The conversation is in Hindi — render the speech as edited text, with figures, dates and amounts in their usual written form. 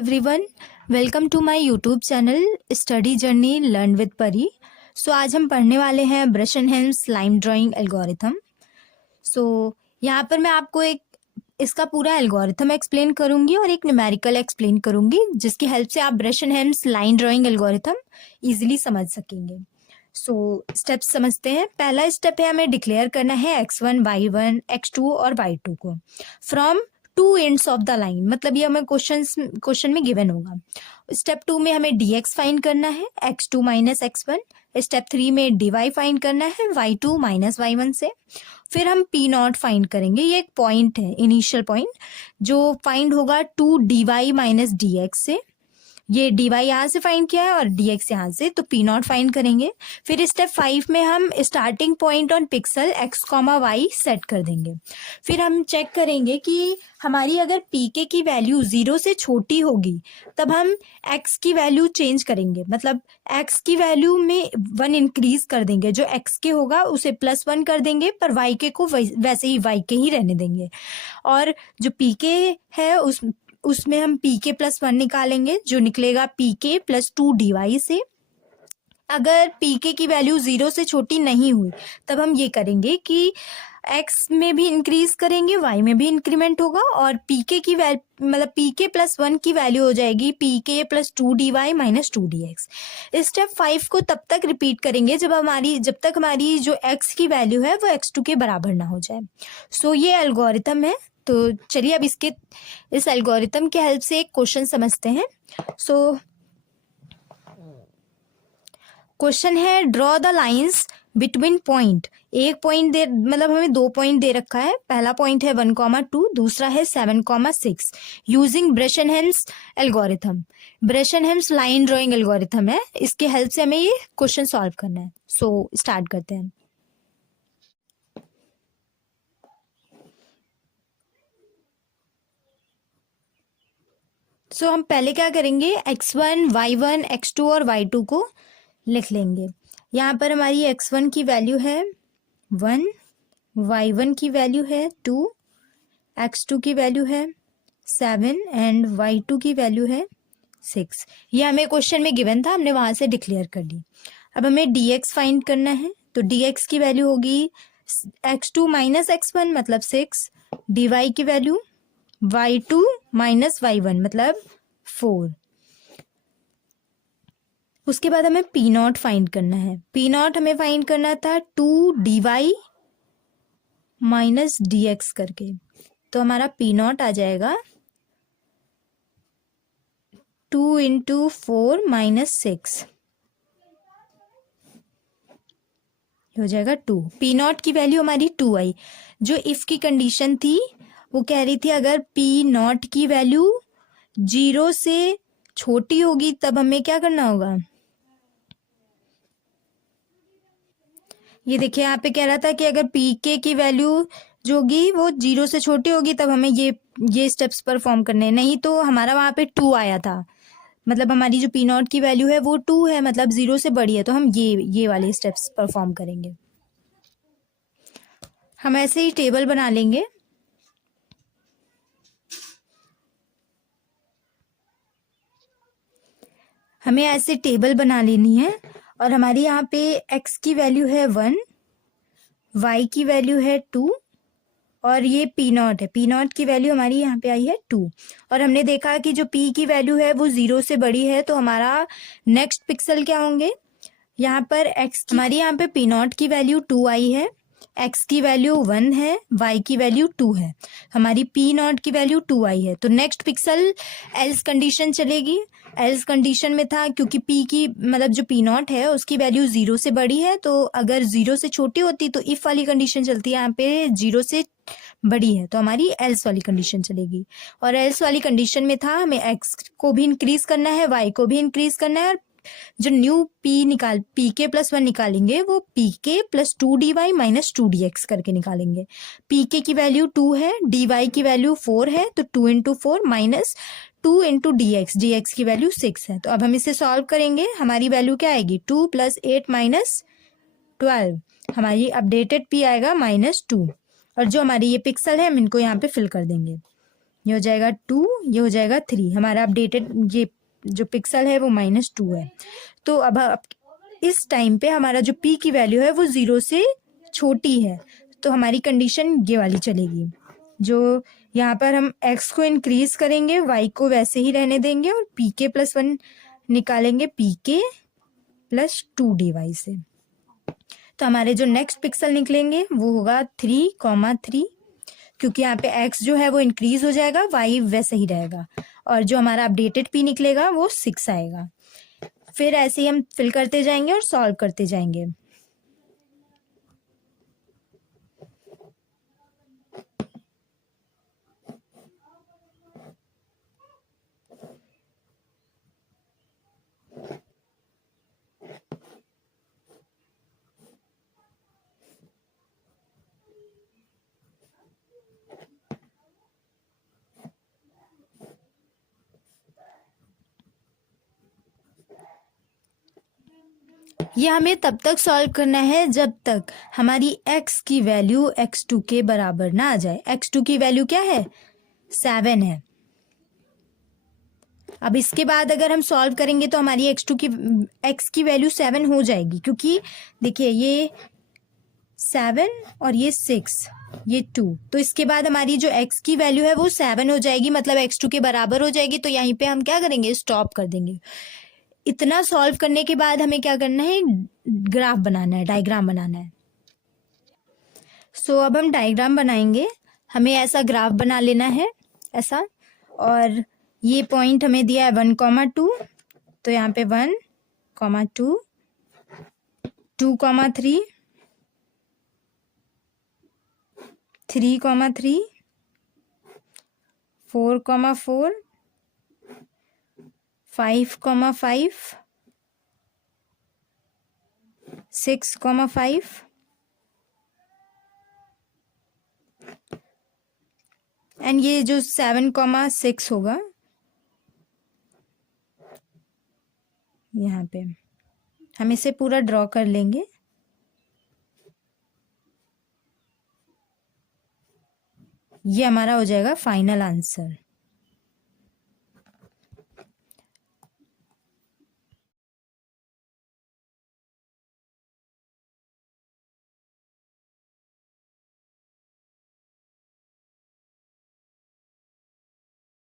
Everyone, welcome to my YouTube channel study journey learn with Pari. So आज हम पढ़ने वाले हैं Bresenham's line drawing algorithm. So यहाँ पर मैं आपको एक इसका पूरा एल्गोरिथम एक्सप्लेन करूंगी और एक न्यूमेरिकल एक्सप्लेन करूंगी, जिसकी हेल्प से आप Bresenham's line drawing algorithm easily समझ सकेंगे। सो स्टेप्स समझते हैं। पहला स्टेप है, हमें डिक्लेयर करना है x1, y1, x2 और y2 को from two ends of the line. मतलब ये हमें क्वेश्चन में गिवन होगा। स्टेप 2 में हमें dx फाइंड करना है x2 माइनस x1। स्टेप 3 में dy फाइंड करना है y2 माइनस y1 से। फिर हम p नॉट फाइंड करेंगे। ये एक पॉइंट है, इनिशियल पॉइंट, जो फाइंड होगा 2dy माइनस dx से। ये dy यहाँ से फाइंड किया है और dx यहाँ से, तो p नॉट फाइंड करेंगे। फिर स्टेप 5 में हम starting point on pixel x, y set कर देंगे। फिर हम चेक करेंगे कि हमारी अगर pk की वैल्यू 0 से छोटी होगी तब हम x की वैल्यू चेंज करेंगे। मतलब x की वैल्यू में 1 इंक्रीज कर देंगे। जो x के होगा उसे +1 कर देंगे, पर y के को वैसे ही y के ही रहने देंगे। और जो pk है उसमें हम pk +1 निकालेंगे, जो निकलेगा pk + 2dy से। अगर pk की वैल्यू 0 से छोटी नहीं हुई तब हम ये करेंगे कि x में भी इंक्रीज करेंगे, y में भी इंक्रीमेंट होगा, और pk की मतलब pk +1 की वैल्यू हो जाएगी pk + 2dy - 2dx। स्टेप 5 को तब तक रिपीट करेंगे जब तक हमारी जो x की वैल्यू है वो x2 के बराबर ना हो जाए। सो ये एल्गोरिथम है। तो चलिए अब इस एल्गोरिथम के हेल्प से एक क्वेश्चन समझते हैं। सो क्वेश्चन है, draw the lines between point. एक पॉइंट मतलब हमें 2 पॉइंट दे रखा है। पहला पॉइंट है 1,2, दूसरा है 7,6 using Bresenham's algorithm. Bresenham's line drawing algorithm है, इसके हेल्प से हमें ये क्वेश्चन सॉल्व करना है। सो स्टार्ट करते हैं। सो हम पहले क्या करेंगे, x1, y1, x2 और y2 को लिख लेंगे। यहाँ पर हमारी x1 की वैल्यू है 1, y1 की वैल्यू है 2, x2 की वैल्यू है 7 एंड y2 की वैल्यू है 6। ये हमें क्वेश्चन में गिवन था, हमने वहां से डिक्लेयर कर दी। अब हमें dx फाइंड करना है, तो dx की वैल्यू होगी x2 माइनस x1 मतलब 6, dy की वैल्यू y2 माइनस y1 मतलब 4। उसके बाद हमें p नॉट फाइंड करना है। p नॉट हमें फाइंड करना था 2dy माइनस dx करके, तो हमारा p नॉट आ जाएगा 2 × 4 - 6, हो जाएगा 2। p नॉट की वैल्यू हमारी 2 आई। जो इफ की कंडीशन थी वो कह रही थी अगर p नॉट की वैल्यू 0 से छोटी होगी तब हमें क्या करना होगा। ये देखिए यहाँ पे कह रहा था कि अगर pk की वैल्यू जो होगी वो 0 से छोटी होगी तब हमें ये स्टेप्स परफॉर्म करने हैं। नहीं तो हमारा वहाँ पे 2 आया था, मतलब हमारी जो p नॉट की वैल्यू है वो 2 है, मतलब 0 से बड़ी है, तो हम ये वाले स्टेप्स परफॉर्म करेंगे। हम ऐसे ही टेबल बना लेंगे। हमें ऐसे टेबल बना लेनी है और हमारी यहाँ पे x की वैल्यू है 1, y की वैल्यू है 2 और ये p नॉट है। p नॉट की वैल्यू हमारी यहाँ पे आई है 2 और हमने देखा कि जो p की वैल्यू है वो 0 से बड़ी है, तो हमारा नेक्स्ट पिक्सल क्या होंगे। यहाँ पर हमारी यहाँ पे p नॉट की वैल्यू 2 आई है, x की वैल्यू 1 है, y की वैल्यू 2 है, हमारी p नॉट की वैल्यू 2 आई है। तो नेक्स्ट पिक्सल एल्स कंडीशन चलेगी। एल्स कंडीशन में था क्योंकि p की मतलब जो p नॉट है उसकी वैल्यू 0 से बड़ी है, तो अगर 0 से छोटी होती तो इफ वाली कंडीशन चलती है। यहाँ पे 0 से बड़ी है तो हमारी एल्स वाली कंडीशन चलेगी। और एल्स वाली कंडीशन में था हमें x को भी इंक्रीज करना है, y को भी इंक्रीज करना है, और जो न्यू pk +1 निकालेंगे वो pk + 2dy - 2dx करके निकालेंगे। pk की वैल्यू 2 है, dy की वैल्यू 4 है, तो 2 × 4 - 2 × dx की वैल्यू 6 है। तो अब हम इसे सॉल्व करेंगे। हमारी वैल्यू क्या आएगी, 2 + 8 - 12। हमारी अपडेटेड p आएगा -2, और जो हमारी ये पिक्सल है हम इनको यहाँ पे फिल कर देंगे। ये हो जाएगा 2, ये हो जाएगा 3। हमारा अपडेटेड ये जो पिक्सल है वो -2 है। तो अब इस टाइम पे हमारा जो p की वैल्यू है वो 0 से छोटी है, तो हमारी कंडीशन ये वाली चलेगी। जो यहाँ पर हम x को इंक्रीज करेंगे, y को वैसे ही रहने देंगे और pk + 1 निकालेंगे pk + 2dy से। तो हमारे जो नेक्स्ट पिक्सल निकलेंगे वो होगा 3,3, क्योंकि यहाँ पे x जो है वो इंक्रीज हो जाएगा, y वैसे ही रहेगा, और जो हमारा अपडेटेड p निकलेगा वो 6 आएगा। फिर ऐसे ही हम फिल करते जाएंगे और सॉल्व करते जाएंगे। ये हमें तब तक सॉल्व करना है जब तक हमारी x की वैल्यू x2 के बराबर ना आ जाए। x2 की वैल्यू क्या है? 7 है। अब इसके बाद अगर हम सॉल्व करेंगे तो हमारी x की वैल्यू 7 हो जाएगी, क्योंकि देखिए ये 7 और ये 6, ये 2, तो इसके बाद हमारी जो x की वैल्यू है वो 7 हो जाएगी, मतलब x2 के बराबर हो जाएगी। तो यहीं पे हम क्या करेंगे? स्टॉप कर देंगे। इतना सॉल्व करने के बाद हमें क्या करना है? ग्राफ बनाना है, डायग्राम बनाना है। सो अब हम डायग्राम बनाएंगे। हमें ऐसा ग्राफ बना लेना है, ऐसा, और ये पॉइंट हमें दिया है 1,2, तो यहाँ पे 1,2, 2,3, 3,3, 4,4, 5,5, 6,5, एंड ये जो 7,6 होगा यहाँ पे, हम इसे पूरा ड्रॉ कर लेंगे। ये हमारा हो जाएगा फाइनल आंसर।